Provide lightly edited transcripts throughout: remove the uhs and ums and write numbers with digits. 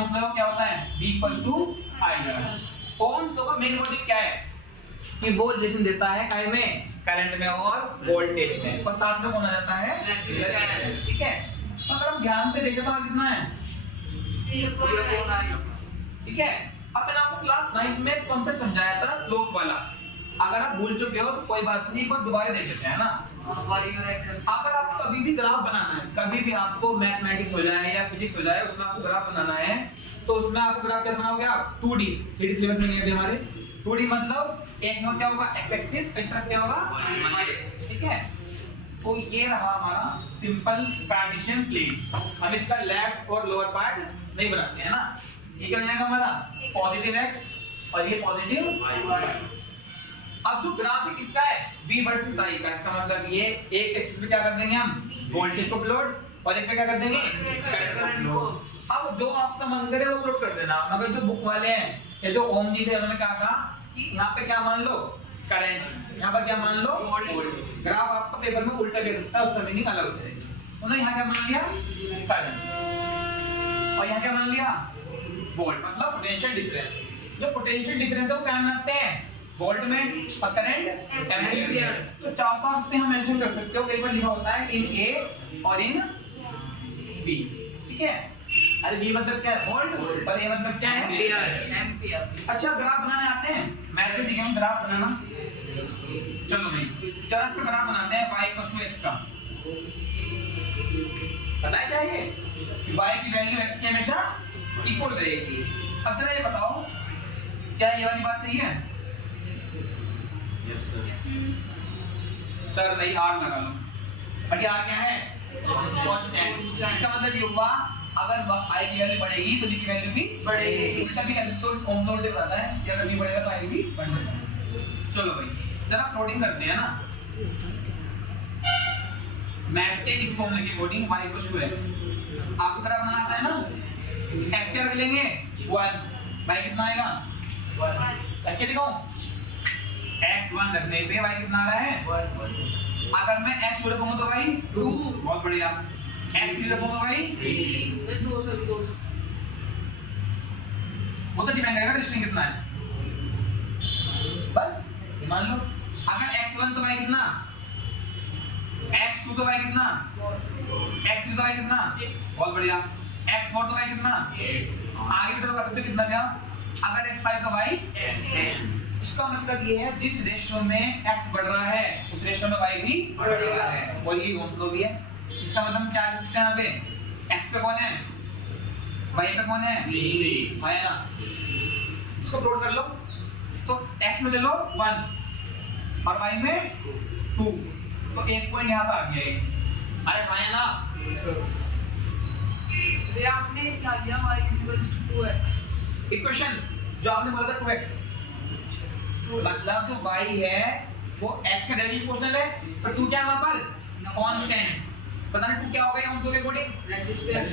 मतलब क्या होता है V equals to I। Ohm's law का मेन मोटिव क्या है कि वो रिलेशन देता है काय में, करंट में और वोल्टेज में, और साथ में कौन आ जाता है रेजिस्टेंस। ठीक है, तो अगर हम ध्यान से देखें तो कितना है, ठीक है। अब मैंने आपको क्लास 9 में कॉन्सेप्ट समझाया था स्लोप वाला, अगर आप भूल चुके हो तो कोई बात नहीं, एक बार दोबारा देख लेते हैं ना। अगर आपको कभी भी ग्राफ बनाना है, कभी भी आपको मैथमेटिक्स हो जाए या फिजिक्स हो जाए, उसमें आपको ग्राफ बनाना है तो उसमें आपको ग्राफ कैसे बनाओगे आप, 2D। 3D सिलेबस में नहीं है हमारे। 2D मतलब एक में क्या होगा x एक्सिस, एक तरफ क्या होगा y एक्सिस, ठीक है। तो ये रहा हमारा सिंपल कार्टेशियन प्लेन। हम इसका लेफ्ट और लोअर पार्ट नहीं बनाते हैं ना, ये क्या बनेगा हमारा पॉजिटिव x और ये पॉजिटिव y। अब जो ग्राफ इसका है v वर्सेस i का, इसका मतलब ये एक एक्सिस पे क्या कर देंगे हम, वोल्टेज को प्लॉट, और एक पे क्या कर देंगे करंट को। अब जो आपका मन करे वो प्लॉट कर देना। मगर जो बुक वाले हैं या जो ओम जी थे उन्होंने क्या कहा कि यहाँ पे क्या मान लो करंट, यहाँ पर क्या मान लो वोल्टेज। ग्राफ आपका पेपर में उल्टा दे सकता है, उसका मीनिंग अलग हो जाएगा। उन्होंने यहाँ क्या मान लिया करंट, और यहाँ क्या मान लिया वोल्ट, मतलब पोटेंशियल डिफरेंस। जो पोटेंशियल डिफरेंस है वो क्या मानते हैं वोल्ट में, और करंट एम्पियर। तो चार पांच पे हम मेंशन कर सकते हो, कई बार लिखा होता है इन ए और इन बी, ठीक है। अरे बी मतलब क्या है वोल्ट, और ए मतलब क्या है एम्पियर। अच्छा ग्राफ बनाने आते हैं, मैथ में हम ग्राफ बनाना, चलो भाई चलो इसका ग्राफ बनाते हैं y = x का। पता है क्या ये y की वैल्यू x की हमेशा इक्वल रहेगी। अब जरा ये बताओ क्या ये वाली बात सही है? यस सर नहीं r लगा लो, बट ये r क्या है कांस्टेंट। इसका मतलब ये हुआ अगर i की वैल्यू बढ़ेगी तो v की वैल्यू भी बढ़ेगी। उल्टा भी कह सकते हो, ओम लॉ से बताता है कि अगर v बढ़ेगा तो i भी बढ़ेगा। चलो भाई जरा प्लॉटिंग करते हैं ना, मैथ्स के इस फॉर्मूले की प्लॉटिंग y = x। आपको तरह बनाना आता है ना, x क्या लेंगे 1, y कितना आएगा 1, लिख के दिखाऊं x 1 रखने पे y कितना आ रहा है 1। अगर मैं x 2 रखूंगा तो y 2, बहुत बढ़िया। x 3 रखूंगा तो y 3, 2 से वो तो डिपेंड करेगा डिस्टेंस कितना है, बस ये मान लो। अगर x1 तो y कितना, x2 तो y कितना, x3 तो y कितना, बहुत बढ़िया। x4 तो y कितना, आगे भी तो कर सकते हो कितना क्या, अगर x5 तो y 10। इसका मतलब ये है जिस रेशियो में x बढ़ रहा है उस रेशियो में y भी बढ़ रहा है, और ये ओम लॉ भी है। इसका मतलब क्या लिख सकते हैं यहाँ पे, x पे कौन है y पे कौन है v है ना। इसको प्लॉट कर लो तो x में चलो 1 और y में 2, तो एक पॉइंट यहाँ पे आ गया ये। अरे हाँ है ना, ये आपने क्या लिया y = 2x इक्वेशन जो आपने बोला था 2x, मतलब जो y है वो x के डायरेक्टली प्रोपोर्शनल है, पर 2 क्या है वहां पर कांस्टेंट। पता नहीं 2 क्या होगा हम लोग के अकॉर्डिंग रेजिस्टेंस,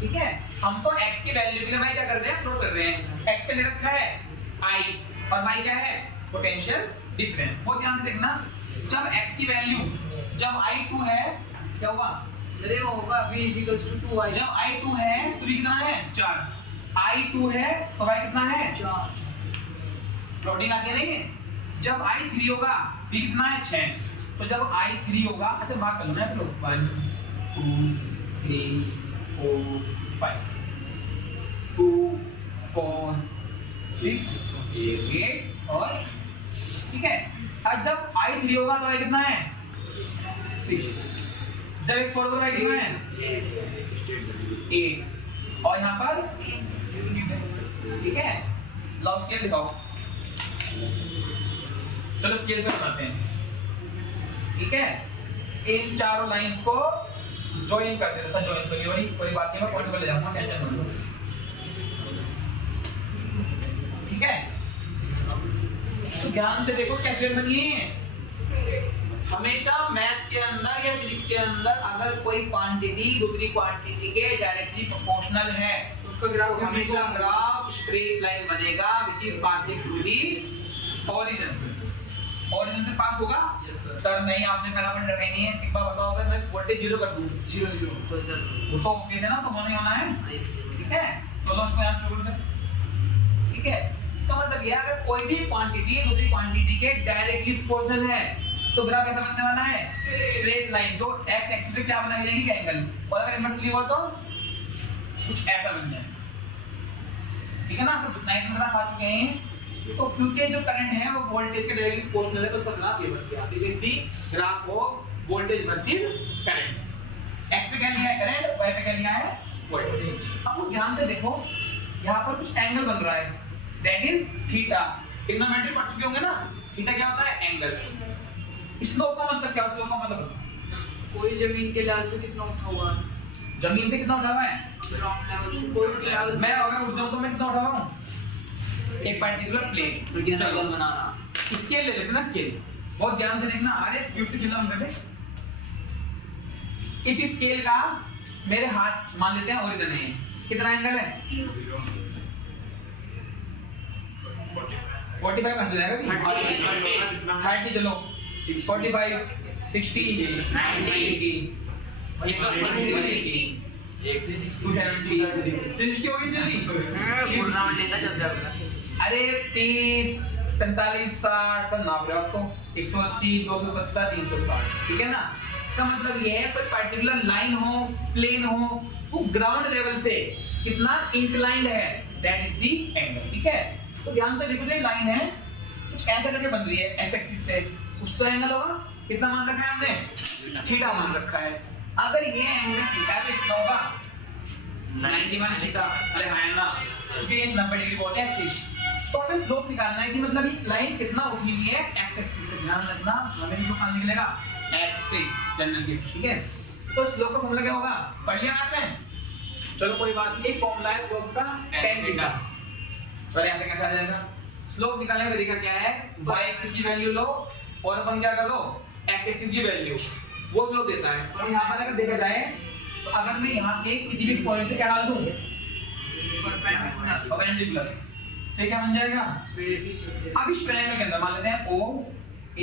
ठीक है। हम तो x की वैल्यू के लिए भाई क्या कर रहे हैं प्लॉट कर रहे हैं। x के लिए रखा है i और y क्या है पोटेंशियल डिफरेंस। बहुत ध्यान से देखना, जब x की वैल्यू जब i 2 है क्या होगा, चलिए वो होगा v = 2y। जब i 2 है तो v कितना है 4, i 2 है तो y कितना है 4। प्लॉटिंग आगे नहीं है। जब i 3 होगा v कितना है 6, तो जब i 3 होगा, अच्छा बात कर लो ना चलो 1 2 3 4 5 2 4 6 8 और ठीक है। अब जब i 3 होगा तो y कितना है 6, जब x 4 होगा y कितना है 8, और यहाँ पर ठीक है। लो स्केल दिखाओ, चलो स्केल पे बनाते हैं, ठीक है। इन चारों लाइंस को ज्वाइन कर देना, सर ज्वाइन करिए भाई, कोई बात नहीं, मैं पॉइंट पे ले जाऊंगा, टेंशन मत लो, ठीक है। तो ध्यान से देखो कैसे बनी है। हमेशा मैथ के अंदर या फिजिक्स के अंदर अगर कोई क्वांटिटी दूसरी क्वांटिटी के डायरेक्टली प्रोपोर्शनल है तो उसका ग्राफ तो हमेशा ग्राफ स्ट्रेट लाइन बनेगा which is passing through the origin. Origin से पास होगा सर नहीं, आपने पहला पॉइंट रखा ही नहीं है। एक बार बताओ अगर मैं वोल्टेज 0 कर दूं 0 0 तो सर वो तो ओके है ना, तो होना ही होना है, ठीक है। बोलो उसको यहाँ शुरू से, ठीक है। इसका मतलब ये है अगर कोई भी क्वांटिटी दूसरी क्वांटिटी के डायरेक्टली प्रोपोर्शनल है तो ग्राफ कैसा बनने वाला है, स्ट्रेट लाइन, जो एक्स एक्सिस से क्या बनाई जाएगी, एंगल। और अगर इनवर्सली हुआ तो कुछ ऐसा बन जाएगा, ठीक है ना। तो 9 ग्राफ आ चुके हैं, तो क्योंकि जो करंट है वो वोल्टेज के डायरेक्टली प्रोपोर्शनल है तो उसका ग्राफ ये बन गया। This is the graph of voltage versus current. X पे क्या लिया है करंट, वाई पे क्या लिया है वोल्टेज। अब वो ध्यान से देखो, यहाँ पर कुछ एंगल बन रहा है, दैट इज थीटा। ट्रिग्नोमेट्री पढ़ चुके होंगे ना, थीटा क्या होता है, एंगल। स्लोप का मतलब क्या, स्लोप का मतलब कोई जमीन के लेवल से कितना उठा हुआ है, जमीन से कितना उठा हुआ है, ग्राउंड लेवल से कोई भी लेवल मैं अगर उठ जाऊं तो मैं कितना उठा हुआ हूं, एक पर्टिकुलर प्लेन। चलो बनाना स्केल ले लेते ना, स्केल बहुत ध्यान से देखना। अरे इस क्यूब से कितना मतलब है, इस स्केल का मेरे हाथ मान लेते हैं ओरिजिन है, कितना एंगल है 45 कैसे जाएगा, 30 चलो 45 60 90 170 270 होगी जल्दी। अरे 30 45 60 सब नाप रहे हो आपको, 180 270 360, ठीक है ना। इसका मतलब ये है कोई पर्टिकुलर लाइन हो, प्लेन हो, वो ग्राउंड लेवल से कितना इंक्लाइंड है, दैट इज द एंगल, ठीक है। तो ध्यान से देखो, जो ये लाइन है कुछ ऐसे करके बन रही है एक्स एक्सिस से, उस तो एंगल होगा, कितना मान रखा है हमने, थीटा मान रखा है। अगर ये एंगल थीटा तो कितना होगा 90 माइनस थीटा। अरे हाँ ना, क्योंकि ये 90 डिग्री बोलते हैं एक्सिस। तो हमें स्लोप निकालना है कि मतलब ये लाइन कितना उठी हुई है एक्स एक्सिस से। ध्यान रखना, हमें स्लोप कहां निकलेगा, एक्स से, जनरल की, ठीक है। तो स्लोप का फॉर्मूला क्या होगा, पढ़ लिया मैथ में, चलो कोई बात नहीं। फॉर्मूला है स्लोप का tan थीटा। चलो यहां से कैसे आ जाएगा, स्लोप निकालने का तरीका क्या है, y एक्सिस की वैल्यू लो और अपन क्या कर लो, x एक्सिस की वैल्यू, वो स्लोप देता है। और यहां पर अगर देखा जाए तो अगर मैं यहां के किसी भी पॉइंट पे क्या डाल दूं, परपेंडिकुलर, तो क्या बन जाएगा बेस। अब इस ट्रायंगल के अंदर मान लेते हैं O A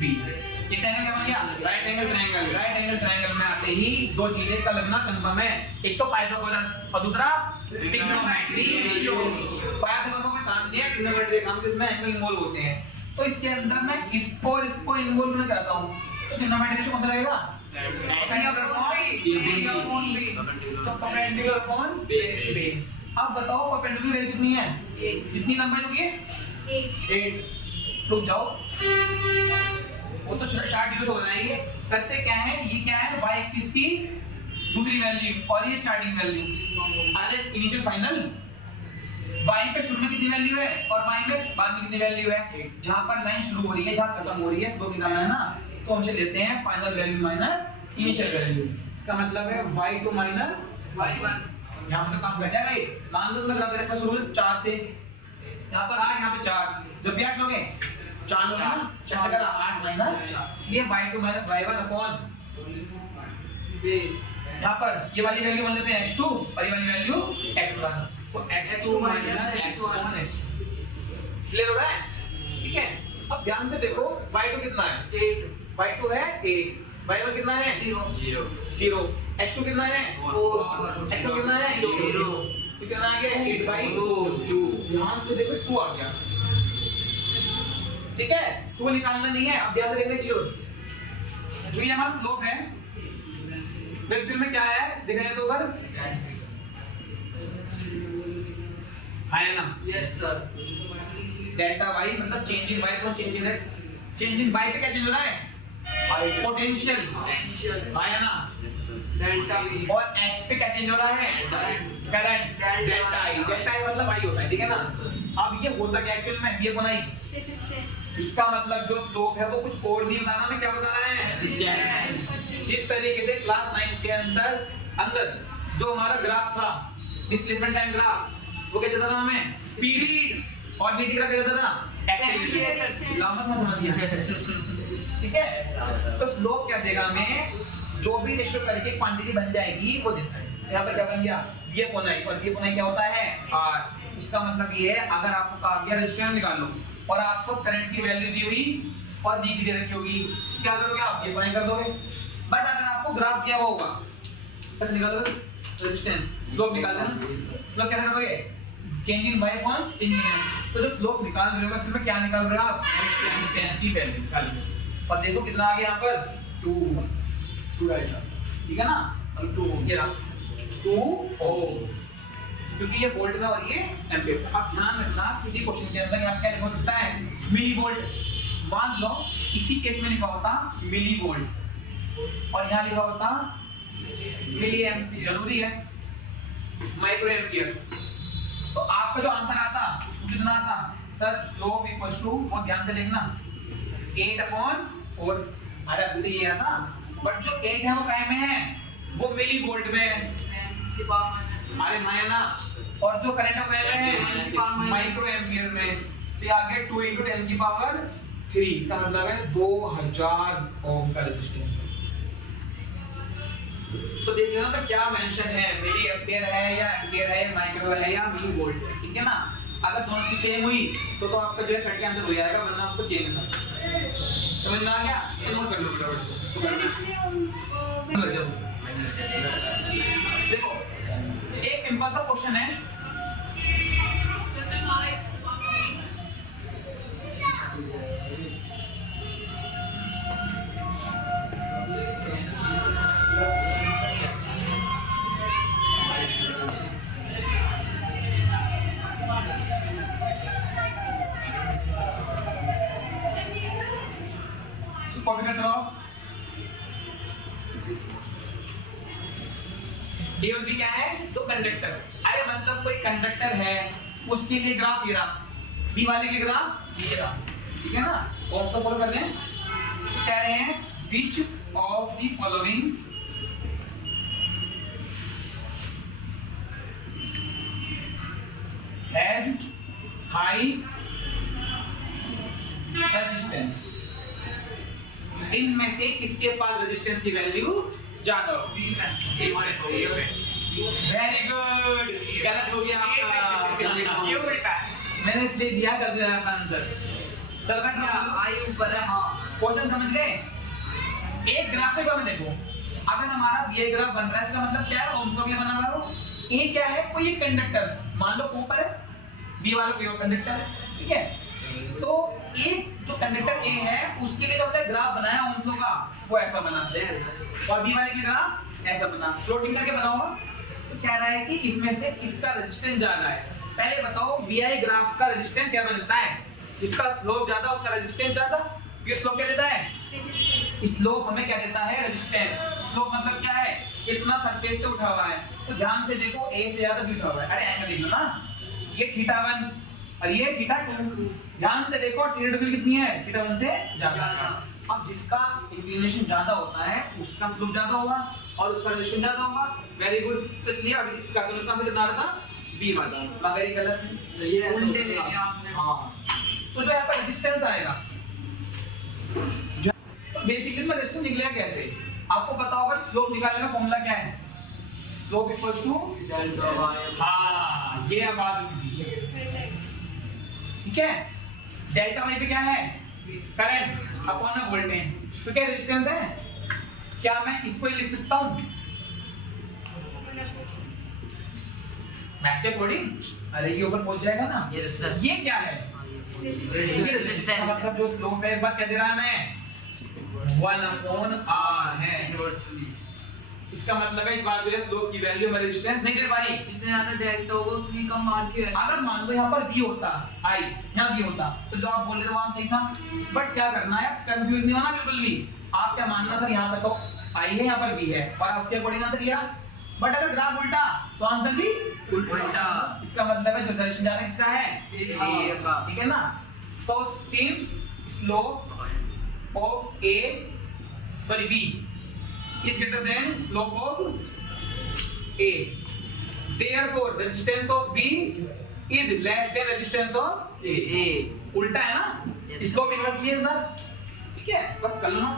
B, ये ट्रायंगल क्या बन गया, right angle triangle. Right angle triangle में आते ही दो चीजें का लगना कंफर्म है, एक तो पाइथागोरस और दूसरा ट्रिग्नोमेट्री रेशियो। पाइथागोरस में काम लिया, ट्रिग्नोमेट्री काम किसमें एंगल इन्वॉल्व होते हैं। तो इसके अंदर मैं इसको और इसको इन्वॉल्व करना चाहता हूं, तो ट्रिग्नोमेट्री रेशियो कौन सा रहेगा, परपेंडिकुलर अपॉन बेस। अब बताओ परपेंडिकुलर वैल्यू कितनी है, कितनी लंबाई होगी 8। रुक जाओ, वो तो शार्ट डिग्री हो रहा है। ये करते क्या है, ये क्या है y एक्सिस की दूसरी वैल्यू और ये स्टार्टिंग वैल्यू। अरे इनिशियल फाइनल, y पे शुरू में कितनी वैल्यू है और y में बाद में कितनी वैल्यू है। जहां पर लाइन शुरू हो रही है, जहां खत्म हो रही है, स्लोप निकालना है ना, तो हमसे लेते हैं final value minus initial value. इसका मतलब है y2 माइनस y1। यहाँ पर तो काम कर जाएगा। ये मान लो मैं ग्राफ रखा शुरू में 4 से, यहाँ पर 8, यहाँ पे 4, जब भी 8 लोगे 4 लोगे ना, 4 का 8 माइनस 4, ये y2 minus y1 upon base. यहाँ पर ये वाली वैल्यू मान लेते हैं x2 और ये वाली वैल्यू x1, तो x2 माइनस x1 क्लियर हो रहा है, ठीक है। अब ध्यान से देखो y2 कितना है 8, y2 है 8, y1 कितना है 0, x2 कितना है 4, x1 कितना है 0, कितना आ गया 8/4, 2। ध्यान से देखो 2 आ गया, ठीक है। 2 निकालना नहीं है, अब ध्यान से देखना चाहिए। जो ये हमारा स्लोप है एक्चुअल में क्या है, दिखाइए तो ऊपर है ना, यस सर। डेल्टा y मतलब चेंज इन y तो change in x। Change in y पे क्या चेंज हो रहा है, पोटेंशियल पोटेंशियल है ना, डेल्टा v। और x पे क्या चेंज हो रहा है, current delta i। Delta i मतलब y होता है, ठीक है ना। अब ये होता क्या एक्चुअल में, ये बनाई, इसका मतलब जो स्लोप है वो कुछ और नहीं बताना, मैं क्या बताना है, जिस तरीके से क्लास 9 के अंदर जो हमारा ग्राफ था, डिस्प्लेसमेंट टाइम ग्राफ, वो क्या देता था हमें, स्पीड, और dt का क्या देता था, एक्सीलरेशन। लामत मत समझिए, ठीक है। तो स्लोप क्या देगा हमें, जो भी रेशियो करके क्वांटिटी बन जाएगी वो देता है। यहाँ पर क्या बन गया, v अपॉन i, और v अपॉन i क्या होता है, r। इसका मतलब ये है, अगर आपको कहा गया रेजिस्टेंस निकालो और आपको करंट की वैल्यू दी हुई और v की दे रखी होगी, क्या करोगे आप, ये अपॉन i कर दोगे। बट अगर आपको ग्राफ दिया हुआ होगा, बस निकालोगे रेजिस्टेंस स्लोप निकाल देना। स्लोप कैसे करोगे? Change in y upon change in m। तो जो स्लोप निकाल रहे हो एक्चुअली में क्या निकाल रहे हो आप? रेजिस्टेंस की वैल्यू निकाल रहे हो। और देखो कितना आ गया यहाँ पर 2 डेल्टा, ठीक है ना? और 2 ये रहा 2 ओम, क्योंकि ये वोल्ट में और ये एम्पीयर। अब ध्यान रखना किसी क्वेश्चन के अंदर यहाँ क्या लिखा हो सकता है? Millivolt. मान लो इसी केस में लिखा होता मिली वोल्ट और यहाँ लिखा होता मिली एम्पीयर। जरूरी है माइक्रो एम्पीयर। तो आपका जो आंसर आता वो कितना आता? सर स्लोप इक्वल्स टू, बहुत ध्यान से देखना, 8/4। अरे अभी तो ये आता, बट जो 8 है वो काय में है? वो मिली वोल्ट में है। की पावर माइनस, अरे हाँ है ना। और जो करंट है वो काय में है? माइक्रो एम्पीयर में। तो ये आ गया 2 × 10⁻3। इसका मतलब है 2000 ओम का रेजिस्टेंस। तो देख लेना तो क्या मेंशन है, मिली एम्पीयर है या एम्पीयर है, माइक्रो है या मिली वोल्ट है, ठीक है ना? अगर दोनों की सेम हुई तो आपका जो है कट के आंसर हो जाएगा, वरना उसको चेंज करना। समझ में आ गया? तो नोट कर लो फटाफट इसको। देखो एक सिंपल सा क्वेश्चन है, कॉपी करते रहो। ए और बी क्या है? दो कंडक्टर। अरे मतलब कोई कंडक्टर है, उसके लिए ग्राफ ये रहा, बी वाले के लिए ग्राफ ये रहा, ठीक है ना? और तो फॉलो कर रहे हैं। कह रहे हैं which of the following has high resistance। इनमें से किसके पास रेजिस्टेंस की वैल्यू ज्यादा होगी? वेरी गुड, गलत हो गया आपका। क्यों बेटा? मैंने इसलिए दिया कर दिया आपका आंसर। चल मैं आई ऊपर है। हाँ, क्वेश्चन समझ गए? एक ग्राफ को मैं देखो, अगर हमारा ये ग्राफ बन रहा है इसका मतलब क्या है? ओम को भी बना रहा हूं। ए क्या है? कोई एक कंडक्टर, मान लो O पर है, बी वाला कोई और कंडक्टर है, ठीक है? तो एक जो कंडक्टर ए है उसके लिए जो हमने ग्राफ बनाया ओम का वो ऐसा बना है, और बी वाले के ग्राफ ऐसा बना, फ्लोटिंग करके बना हुआ। तो कह रहा है कि इसमें से किसका रेजिस्टेंस ज्यादा है? पहले बताओ वीआई ग्राफ का रेजिस्टेंस क्या बनता है? जिसका स्लोप ज्यादा उसका रेजिस्टेंस ज्यादा। ये स्लोप क्या देता है? स्लोप हमें क्या देता है? रेजिस्टेंस। स्लोप मतलब क्या है? कितना सरफेस से उठा हुआ है। तो ध्यान से देखो, ए से ज्यादा भी उठा हुआ है। अरे एंगल देख लो ना, ये θ1 और ये θ2। ध्यान से देखो θ2 कितनी है? θ1 से ज्यादा। अब जिसका इंक्लिनेशन ज्यादा होता है उसका स्लोप ज्यादा होगा और उसका रेजिस्टेंस ज्यादा होगा। Very good. तो इसलिए अब इसका आंसर कितना आ रहा था? बी वाला। मगर ये गलत है, सही है, उल्टे ले लिया आपने। हां, तो जो यहाँ पर रेजिस्टेंस आएगा, तो बेसिकली में रेजिस्टेंस निकलेगा कैसे? आपको पता होगा स्लोप निकालने का फॉर्मूला क्या है? Slope equals to delta by. हां, ये अब बात हुई, ठीक है? डेल्टा वाई पे क्या है? Current upon voltage. तो क्या रेजिस्टेंस है? क्या मैं इसको ही लिख सकता हूं मैथ्स के अकॉर्डिंग? अरे ये ऊपर पहुंच जाएगा ना। Yes sir. ये क्या है? रेजिस्टेंस। मतलब जो स्लोप है, एक बार क्या दे रहा है मैं? 1/r है। इसका मतलब है इस बार जो है स्लोप की वैल्यू हमें रेजिस्टेंस नहीं दे पा रही। जितने ज्यादा डेल्टा होगा उतनी कम आर की है। अगर मान लो यहाँ पर v होता, i यहाँ v होता, तो जो आप बोल रहे थे वहां सही था। बट क्या करना है, कंफ्यूज नहीं होना बिल्कुल भी। आप क्या मानना सर, यहाँ पर तो i है, यहाँ पर v है, और आपके अकॉर्डिंग आंसर किया। बट अगर ग्राफ उल्टा तो आंसर भी उल्टा। इसका मतलब है जो दर्शन ज्यादा किसका है? ए का। ठीक है ना? तो since slope of a sorry b is greater than slope of a, therefore resistance of b is less than resistance of ए। उल्टा है ना? Yes. स्लोप इनवर्स भी है इस बार, ठीक है? बस कर लो ना।